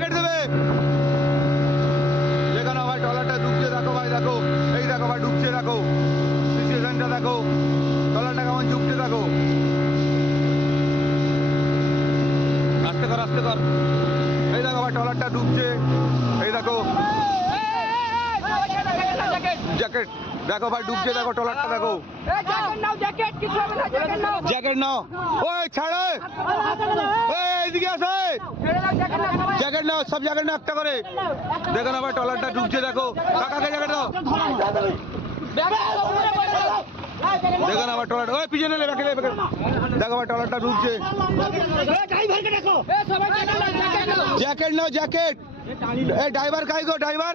কেটে দেবে যেখানে ভাই ট্রলারটা ডুবছে দেখো ভাই দেখো এই দেখো ভাই ডুবছে দেখো সিচুয়েশনটা দেখো ট্রলারটা কেমন ডুবছে দেখো আস্তে কর আস্তে কর এই দেখো ভাই ট্রলারটা ডুবছে এই দেখো জ্যাকেট দেখো ভাই ডুবছে দেখো ট্রলারটা দেখো। জ্যাকেট নাও ওই ছাড়ো। এইদিকে আসো জ্যাকেট নাও সব জ্যাকেট নাও একটা করে। দেখো না ভাই ট্রলারটা ডুবছে দেখো। কাকাকে জ্যাকেট দাও। দেখো না ভাই ট্রলার ওই পিছনে লে ব্যাকে ব্যাকে দেখো ভাই ট্রলারটা ডুবছে। জ্যাকেট নাও জ্যাকেট। এই ড্রাইভার কাই গো ড্রাইভার?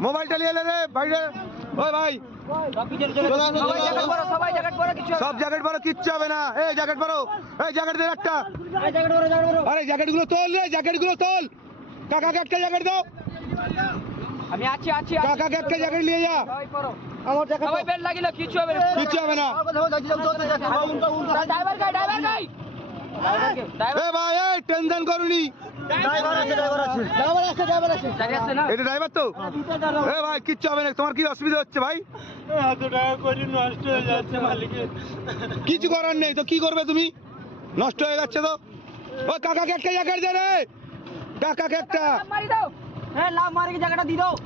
মোবাইলটা নিয়ে এলে রে ভাই রে ওই ভাই সবাই জাগার পরো সবাই জাগার পরো কিছু সব জ্যাকেট পরো কিচ্ছু হবে না এই জ্যাকেট পরো এই জ্যাকেট দে একটা আরে জ্যাকেটগুলো তোল রে জ্যাকেটগুলো তোল কাকাকে একটা জ্যাকেট দাও আমি আছি আছি আছি। কাকাকে একটা জ্যাকেট নিয়ে যা সবাই পরো সবাই বেল লাগিল কিছু হবে না কিচ্ছু হবে না ড্রাইভার গাই ড্রাইভার গাই টেনশন অসুবিধা হচ্ছে কিছু করার নেই তো, কি করবে তুমি? নষ্ট হয়ে যাচ্ছে তো। ও, কাকাকে একটা জ্যাকেট দে রে। কাকাকে একটা। হ্যাঁ মারি জায়গাটা দি দাও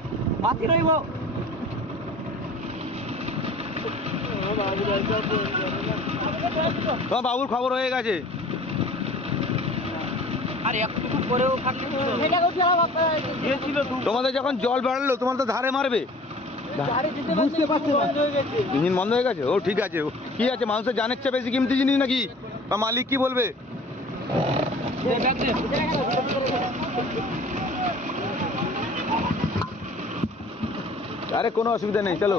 রইব বাবুর খবর হয়ে গেছে আর একটু পরেও থাকলে এটা কোথায় গিয়েছিল তোমাদের যখন জল বাড়লো তোমার তো ধারে মারবে। ইঞ্জিন বন্ধ হয়ে গেছে। ও ঠিক আছে। ও, কি আছে? মানুষের জানের চেয়ে বেশি কিমতি জিনিস নাকি। বা মালিক কি বলবে? আরে কোনো অসুবিধা নেই চলো।